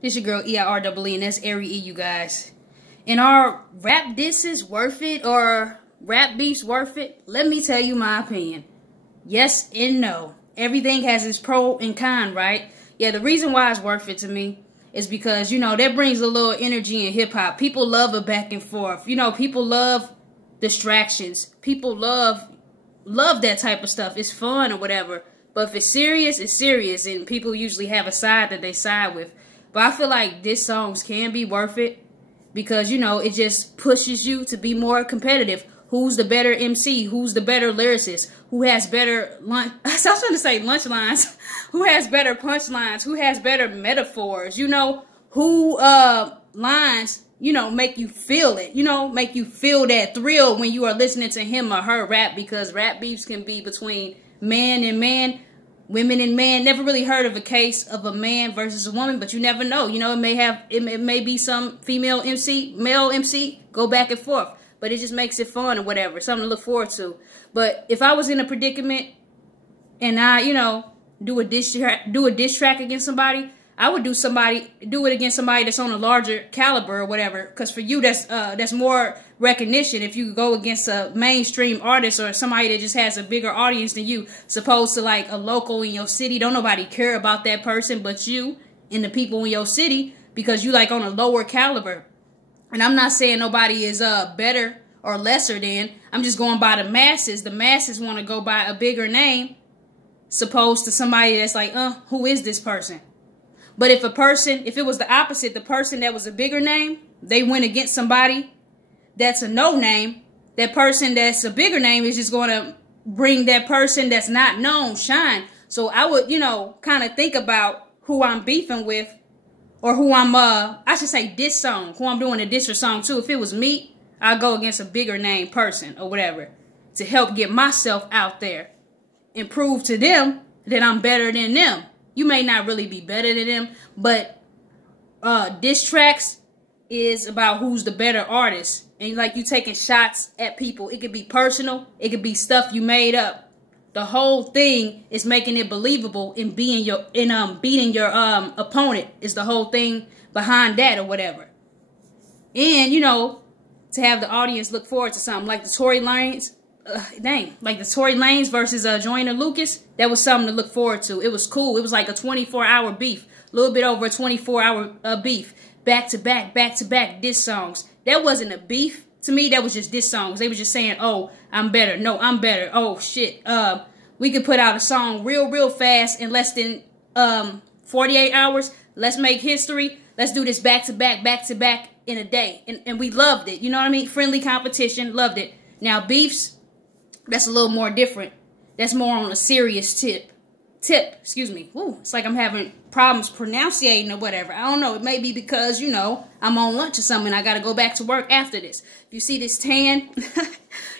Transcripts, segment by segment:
This your girl EIREE, and that's Ari E, you guys. And are rap disses worth it, or rap beefs worth it? Let me tell you my opinion. Yes and no. Everything has its pro and con, right? Yeah, the reason why it's worth it to me is because, you know, that brings a little energy in hip-hop. People love a back and forth. You know, people love distractions. People love that type of stuff. It's fun or whatever. But if it's serious, it's serious. And people usually have a side that they side with. But I feel like diss songs can be worth it because, you know, it just pushes you to be more competitive. Who's the better MC? Who's the better lyricist? Who has better lunch? I was trying to say lunch lines. Who has better punchlines? Who has better metaphors? You know, who lines, you know, make you feel it. You know, make you feel that thrill when you are listening to him or her rap, because rap beefs can be between man and man, women and man. Never really heard of a case of a man versus a woman, but you never know. You know, it may be some female MC, male MC, go back and forth. But it just makes it fun or whatever, something to look forward to. But if I was in a predicament and I, you know, do a diss track against somebody, I would do it against somebody that's on a larger caliber or whatever. Because for you, that's more recognition if you go against a mainstream artist or somebody that just has a bigger audience than you, opposed to like a local in your city. Don't nobody care about that person but you and the people in your city because you like on a lower caliber. And I'm not saying nobody is better or lesser than. I'm just going by the masses. The masses want to go by a bigger name, opposed to somebody that's like, who is this person? But if it was the opposite, the person that was a bigger name, they went against somebody that's a no name, that person that's a bigger name is just going to bring that person that's not known shine. So I would, you know, kind of think about who I'm beefing with. Or who I'm, I should say diss song, who I'm doing a diss song to. If it was me, I'd go against a bigger name person or whatever to help get myself out there and prove to them that I'm better than them. You may not really be better than them, but diss tracks is about who's the better artist. And like you taking shots at people. It could be personal. It could be stuff you made up. The whole thing is making it believable in beating your opponent is the whole thing behind that or whatever. And, you know, to have the audience look forward to something like the Tory Lanez, like the Tory Lanez versus Joyner Lucas, that was something to look forward to. It was cool. It was like a 24-hour beef, a little bit over a 24-hour beef, back to back diss songs. That wasn't a beef. To me, that was just diss songs. They were just saying, oh, I'm better. No, I'm better. Oh, shit. We could put out a song real fast in less than 48 hours. Let's make history. Let's do this back to back in a day. And we loved it. You know what I mean? Friendly competition. Loved it. Now, beefs, that's a little more different. That's more on a serious tip. Excuse me. Woo, it's like I'm having problems pronouncing or whatever. I don't know. It may be because, you know, I'm on lunch or something. I got to go back to work after this. If you see this tan,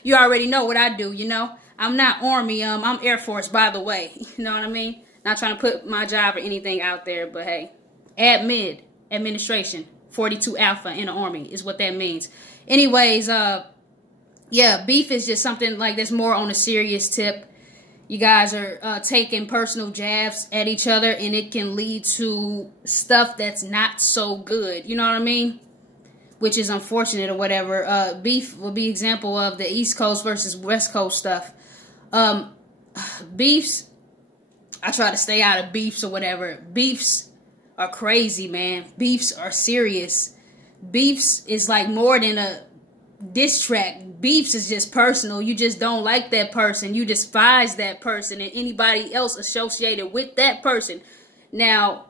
you already know what I do, you know. I'm not Army. I'm Air Force, by the way. You know what I mean? Not trying to put my job or anything out there, but hey. Administration, 42 Alpha in the Army is what that means. Anyways, yeah, beef is just something like that's more on a serious tip. You guys are taking personal jabs at each other, and it can lead to stuff that's not so good. You know what I mean? Which is unfortunate or whatever. Beef will be example of the East Coast versus West Coast stuff. Beefs, I try to stay out of beefs or whatever. Beefs are crazy, man. Beefs are serious. Beefs is like more than a diss track. Beefs is just personal. You just don't like that person. You despise that person and anybody else associated with that person. Now,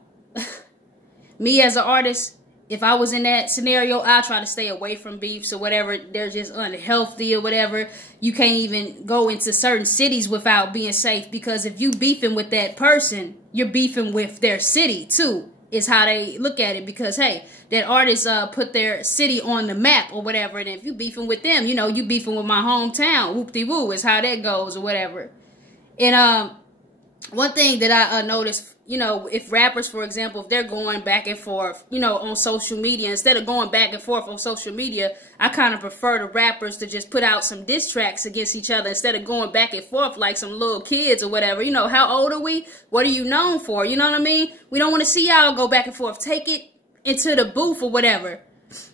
me as an artist, if I was in that scenario, I'd try to stay away from beefs or whatever. They're just unhealthy or whatever. You can't even go into certain cities without being safe, because if you beefing with that person, you're beefing with their city too, is how they look at it. Because, hey, that artist put their city on the map or whatever. And if you beefing with them, you know, you beefing with my hometown. Whoop-de-woo is how that goes or whatever. And one thing that I noticed, you know, if rappers, for example, if they're going back and forth, you know, on social media, instead of going back and forth on social media, I kind of prefer the rappers to just put out some diss tracks against each other instead of going back and forth like some little kids or whatever. You know, how old are we? What are you known for? You know what I mean? We don't want to see y'all go back and forth. Take it into the booth or whatever.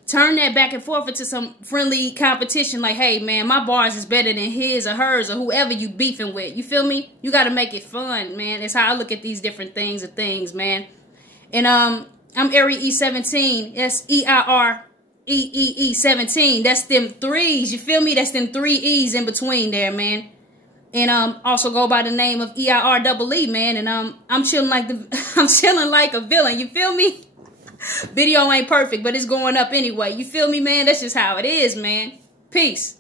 Turn that back and forth into some friendly competition. Like, hey, man, my bars is better than his or hers or whoever you beefing with. You feel me? You got to make it fun, man. That's how I look at these different things, man. And I'm Erie E17. That's EIREE 17. That's them threes. You feel me? That's them 3 E's in between there, man. And also go by the name of EIREE, man. And I'm chilling like a villain. You feel me? Video ain't perfect, but it's going up anyway. You feel me, man? That's just how it is, man. Peace.